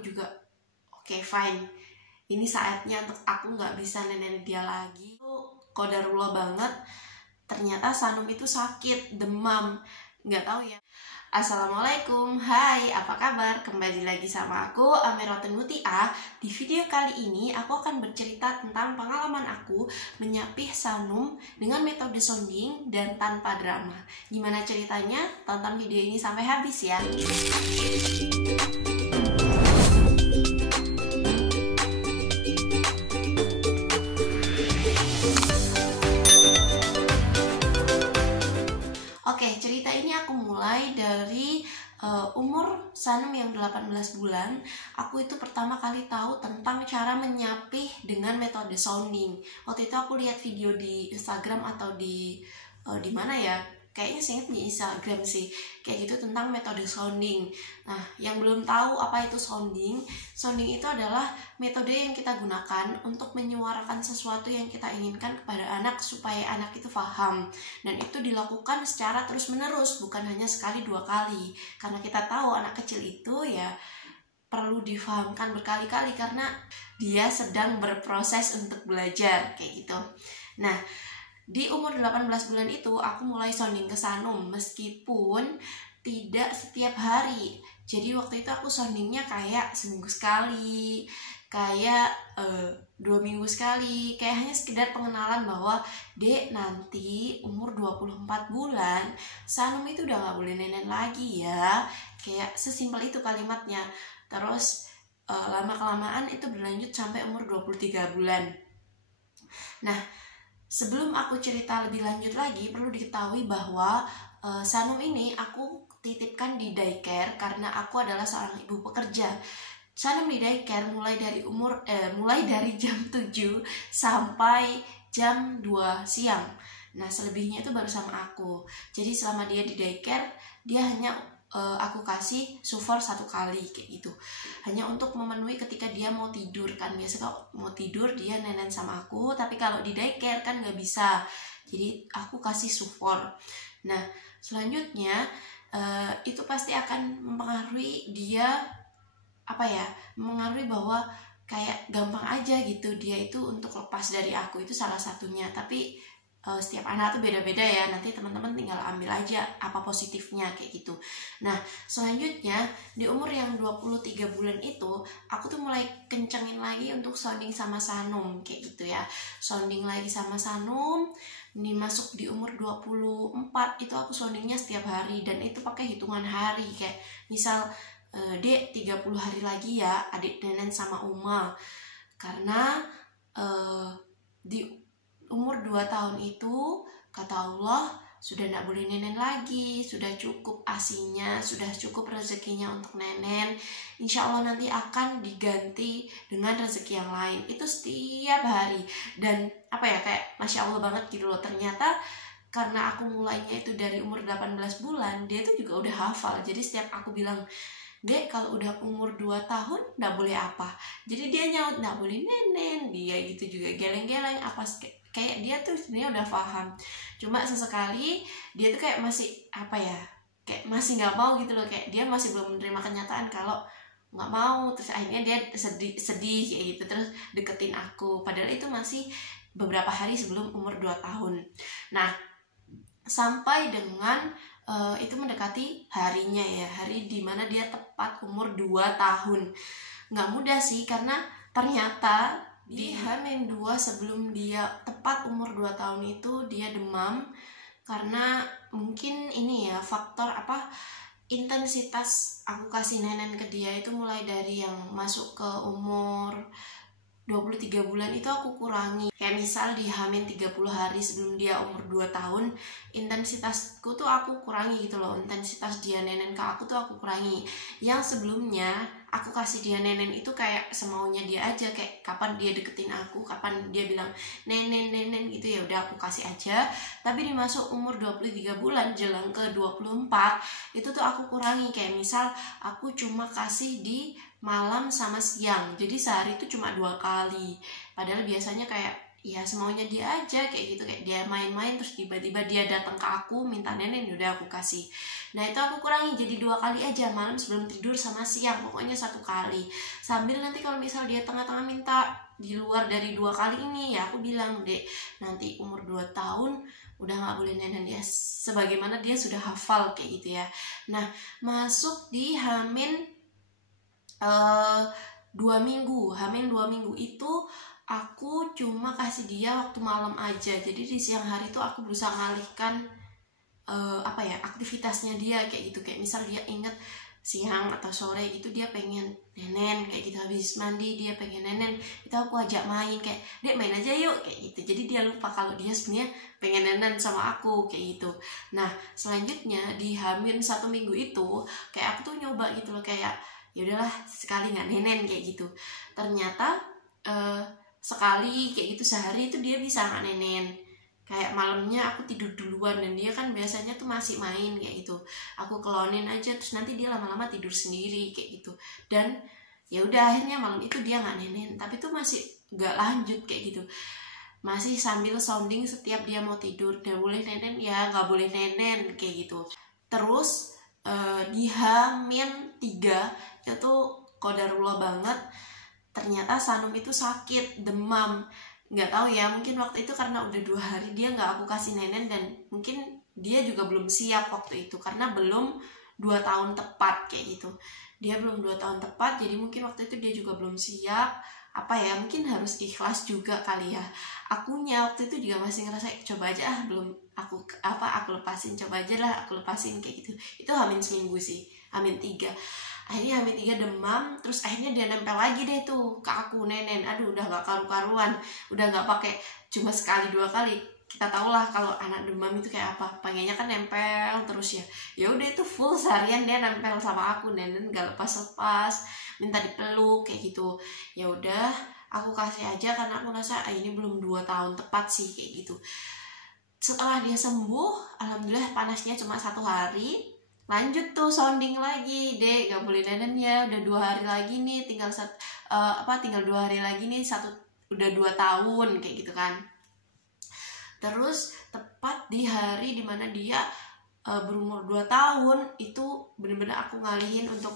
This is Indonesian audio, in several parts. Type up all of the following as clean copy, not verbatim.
aku juga oke, fine, ini saatnya untuk aku nggak bisa nenek dia lagi. Itu qadarullah banget, ternyata Sanum itu sakit, demam, nggak tahu ya. Assalamualaikum, hai, apa kabar? Kembali lagi sama aku, Amiratul Mutiah. Di video kali ini aku akan bercerita tentang pengalaman aku menyapih Sanum dengan metode sounding dan tanpa drama. Gimana ceritanya? Tonton video ini sampai habis ya. Oke, cerita ini aku mulai dari umur Sanum yang 18 bulan. Aku itu pertama kali tahu tentang cara menyapih dengan metode sounding. Waktu itu aku lihat video di Instagram atau di mana ya? Kayaknya sih di Instagram sih, kayak gitu tentang metode sounding. Nah, yang belum tahu apa itu sounding itu adalah metode yang kita gunakan untuk menyuarakan sesuatu yang kita inginkan kepada anak supaya anak itu paham. Dan itu dilakukan secara terus-menerus, bukan hanya sekali dua kali. Karena kita tahu anak kecil itu ya perlu difahamkan berkali-kali karena dia sedang berproses untuk belajar, kayak gitu. Nah, di umur 18 bulan itu aku mulai sounding ke Sanum meskipun tidak setiap hari. Jadi waktu itu aku soundingnya kayak seminggu sekali, kayak 2 minggu sekali, kayak hanya sekedar pengenalan bahwa Dek, nanti umur 24 bulan Sanum itu udah gak boleh nenek lagi ya. Kayak sesimpel itu kalimatnya. Terus lama-kelamaan itu berlanjut sampai umur 23 bulan. Nah, sebelum aku cerita lebih lanjut lagi, perlu diketahui bahwa Sanum ini aku titipkan di daycare karena aku adalah seorang ibu pekerja. Sanum di daycare mulai dari jam 7 sampai jam 2 siang. Nah, selebihnya itu baru sama aku. Jadi selama dia di daycare, dia hanya aku kasih sufor 1 kali kayak gitu, hanya untuk memenuhi ketika dia mau tidur. Kan biasa kalau mau tidur dia nenek sama aku, tapi kalau di daycare kan nggak bisa, jadi aku kasih sufor. Nah, selanjutnya itu pasti akan mempengaruhi dia, mempengaruhi bahwa kayak gampang aja gitu dia itu untuk lepas dari aku, itu salah satunya. Tapi setiap anak tuh beda-beda ya, nanti teman-teman tinggal ambil aja apa positifnya kayak gitu. Nah, selanjutnya di umur yang 23 bulan itu aku tuh mulai kencengin lagi untuk sounding sama Sanum kayak gitu ya. Sounding lagi sama Sanum, ini masuk di umur 24 itu aku soundingnya setiap hari, dan itu pakai hitungan hari. Kayak misal Dek, 30 hari lagi ya adik nenek sama Uma, karena di umur 2 tahun itu kata Allah sudah tidak boleh nenek lagi, sudah cukup asinya, sudah cukup rezekinya untuk nenek. Insya Allah nanti akan diganti dengan rezeki yang lain. Itu setiap hari, dan kayak Masya Allah banget gitu loh. Ternyata karena aku mulainya itu dari umur 18 bulan, dia tuh juga udah hafal. Jadi setiap aku bilang, Dek, kalau udah umur 2 tahun nggak boleh apa, jadi dia nyaut nggak boleh nenek. Dia gitu juga geleng-geleng apa, kayak dia tuh sebenarnya udah paham. Cuma sesekali dia tuh kayak masih kayak masih nggak mau gitu loh, kayak dia masih belum menerima kenyataan kalau nggak mau. Terus akhirnya dia sedih kayak gitu, terus deketin aku, padahal itu masih beberapa hari sebelum umur 2 tahun. Nah, sampai dengan itu mendekati harinya ya, hari dimana dia tepat umur 2 tahun. Nggak mudah sih, karena ternyata di H-2 sebelum dia tepat umur 2 tahun itu dia demam. Karena mungkin ini ya faktor intensitas aku kasih nenek ke dia itu mulai dari yang masuk ke umur 23 bulan itu aku kurangi. Kayak misal di H-30 hari sebelum dia umur 2 tahun, intensitasku tuh aku kurangi gitu loh. Intensitas dia nenen ke aku tuh aku kurangi. Yang sebelumnya aku kasih dia nenen itu kayak semaunya dia aja, kayak kapan dia deketin aku, kapan dia bilang nenen gitu, ya udah aku kasih aja. Tapi dimasuk umur 23 bulan jelang ke 24 itu tuh aku kurangi. Kayak misal aku cuma kasih di malam sama siang, jadi sehari itu cuma 2 kali, padahal biasanya kayak ya semaunya dia aja kayak gitu, kayak dia main-main terus tiba-tiba dia datang ke aku minta nenek, udah aku kasih. Nah itu aku kurangi jadi 2 kali aja, malam sebelum tidur sama siang, pokoknya 1 kali. Sambil nanti kalau misal dia tengah-tengah minta di luar dari 2 kali ini, ya aku bilang, Dek, nanti umur 2 tahun udah nggak boleh nenen dia, sebagaimana dia sudah hafal kayak gitu ya. Nah masuk di Hamin 2 minggu, Hamin 2 minggu itu aku cuma kasih dia waktu malam aja. Jadi di siang hari tuh aku berusaha ngalihkan aktivitasnya dia kayak gitu. Kayak misal dia inget siang atau sore gitu dia pengen nenen kayak gitu, habis mandi dia pengen nenen, itu aku ajak main kayak, Dek main aja yuk kayak gitu. Jadi dia lupa kalau dia sebenarnya pengen nenen sama aku kayak gitu. Nah selanjutnya di Hamin 1 minggu itu kayak aku tuh nyoba gitu loh, kayak ya udahlah sekali nggak nenen kayak gitu. Ternyata sekali kayak gitu sehari itu dia bisa nggak nenen. Kayak malamnya aku tidur duluan dan dia kan biasanya tuh masih main kayak gitu, aku kelonin aja terus nanti dia lama-lama tidur sendiri kayak gitu. Dan ya udah akhirnya malam itu dia nggak nenen, tapi tuh masih nggak lanjut kayak gitu, masih sambil sounding setiap dia mau tidur, dia boleh nenen ya nggak boleh nenen kayak gitu. Terus di Hamin 3 itu qadarullah banget, ternyata Sanum itu sakit demam. Nggak tahu ya, mungkin waktu itu karena udah 2 hari dia nggak aku kasih nenen, dan mungkin dia juga belum siap waktu itu karena belum 2 tahun tepat kayak gitu. Dia belum 2 tahun tepat, jadi mungkin waktu itu dia juga belum siap. Mungkin harus ikhlas juga kali ya. Akunya waktu itu juga masih ngerasa coba aja belum aku lepasin, coba aja lah aku lepasin kayak gitu. Itu Hamin seminggu sih, Hamin 3. Akhirnya Hamin 3 demam, terus akhirnya dia nempel lagi deh tuh ke aku nenen. Aduh udah gak karu-karuan, udah gak pakai cuma sekali 2 kali. Kita tau lah kalau anak demam itu kayak apa, pengennya kan nempel terus ya. Ya udah itu full seharian dia nempel sama aku, nenen gak lepas-lepas, minta dipeluk kayak gitu. Ya udah aku kasih aja karena aku rasa ini belum 2 tahun tepat sih kayak gitu. Setelah dia sembuh, alhamdulillah panasnya cuma 1 hari. Lanjut tuh sounding lagi, Dek gak boleh nenen ya, udah 2 hari lagi nih, tinggal 2 hari lagi nih, udah 2 tahun kayak gitu kan. Terus tepat di hari dimana dia berumur 2 tahun itu bener-bener aku ngalihin untuk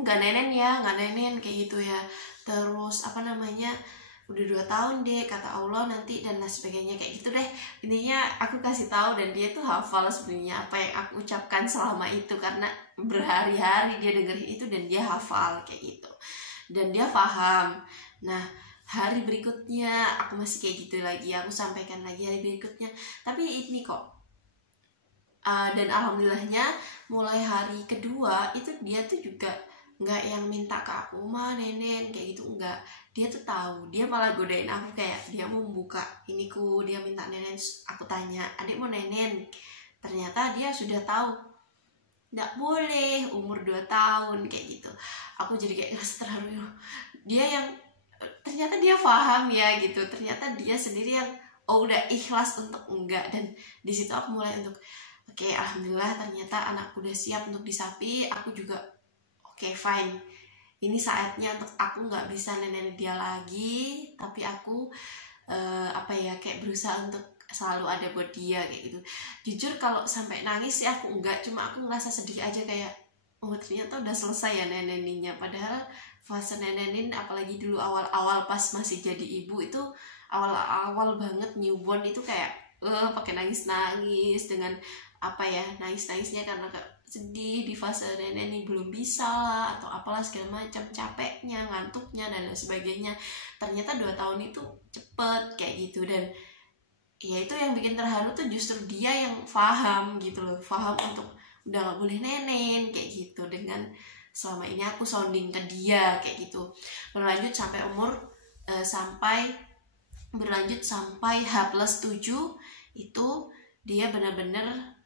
nggak nenen kayak gitu ya. Terus udah 2 tahun deh kata Allah nanti dan lain sebagainya kayak gitu deh. Intinya aku kasih tahu dan dia tuh hafal sebenarnya apa yang aku ucapkan selama itu, karena berhari-hari dia dengerin itu dan dia hafal kayak gitu dan dia paham. Nah hari berikutnya aku masih kayak gitu lagi, aku sampaikan lagi hari berikutnya, tapi ini kok dan alhamdulillahnya mulai hari kedua itu dia tuh juga nggak yang minta ke aku mah nenen kayak gitu, enggak. Dia tuh tahu, dia malah godain aku kayak dia mau buka iniku, dia minta nenen. Aku tanya, adik mau nenen? Ternyata dia sudah tahu nggak boleh umur 2 tahun kayak gitu. Aku jadi kayak ngerasa terharu, dia yang ternyata dia paham ya gitu, ternyata dia sendiri yang udah ikhlas untuk enggak. Dan di situ aku mulai untuk oke, alhamdulillah ternyata anakku udah siap untuk disapi. Aku juga oke, fine, ini saatnya untuk aku nggak bisa nenen dia lagi, tapi aku kayak berusaha untuk selalu ada buat dia kayak gitu. Jujur kalau sampai nangis sih aku enggak, cuma aku ngerasa sedih aja kayak ternyata udah selesai ya neneninnya. Padahal fase nenenin apalagi dulu awal-awal pas masih jadi ibu itu, awal-awal banget newborn itu kayak pakai nangis-nangis dengan nangis-nangisnya karena sedih di fase nenek ini belum bisa lah atau apalah segala macam, capeknya, ngantuknya dan lain sebagainya. Ternyata 2 tahun itu cepet kayak gitu. Dan ya itu yang bikin terharu tuh justru dia yang paham gitu loh, paham untuk udah gak boleh nenen kayak gitu. Dengan selama ini aku sounding ke dia kayak gitu, berlanjut sampai sampai H+7 itu dia bener-bener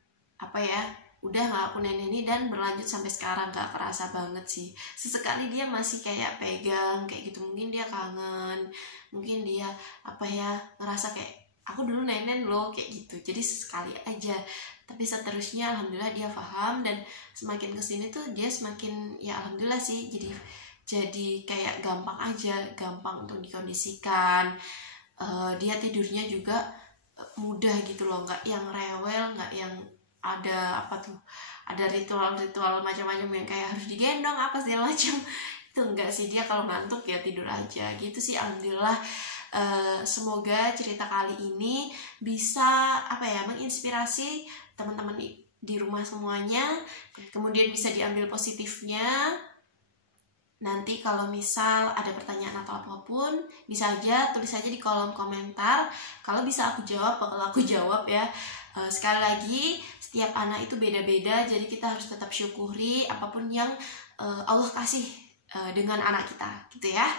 udah gak aku neneni dan berlanjut sampai sekarang. Gak kerasa banget sih, sesekali dia masih kayak pegang kayak gitu, mungkin dia kangen, mungkin dia ngerasa kayak aku dulu nenen loh kayak gitu, jadi sekali aja. Tapi seterusnya alhamdulillah dia paham, dan semakin kesini tuh dia semakin ya alhamdulillah sih, jadi kayak gampang aja, gampang untuk dikondisikan. dia tidurnya juga mudah gitu loh, nggak yang rewel, nggak yang ada apa tuh, ada ritual-ritual macam-macam yang kayak harus digendong apa segala macam. Itu enggak sih, dia kalau ngantuk ya tidur aja gitu sih. Alhamdulillah. Semoga cerita kali ini bisa menginspirasi teman-teman di rumah semuanya, kemudian bisa diambil positifnya. Nanti kalau misal ada pertanyaan atau apapun, bisa aja tulis aja di kolom komentar. Kalau bisa aku jawab, bakal aku jawab ya. Sekali lagi, setiap anak itu beda-beda, jadi kita harus tetap syukuri apapun yang Allah kasih dengan anak kita, gitu ya.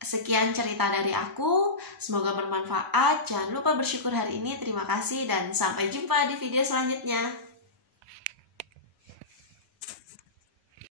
Sekian cerita dari aku, semoga bermanfaat. Jangan lupa bersyukur hari ini. Terima kasih dan sampai jumpa di video selanjutnya.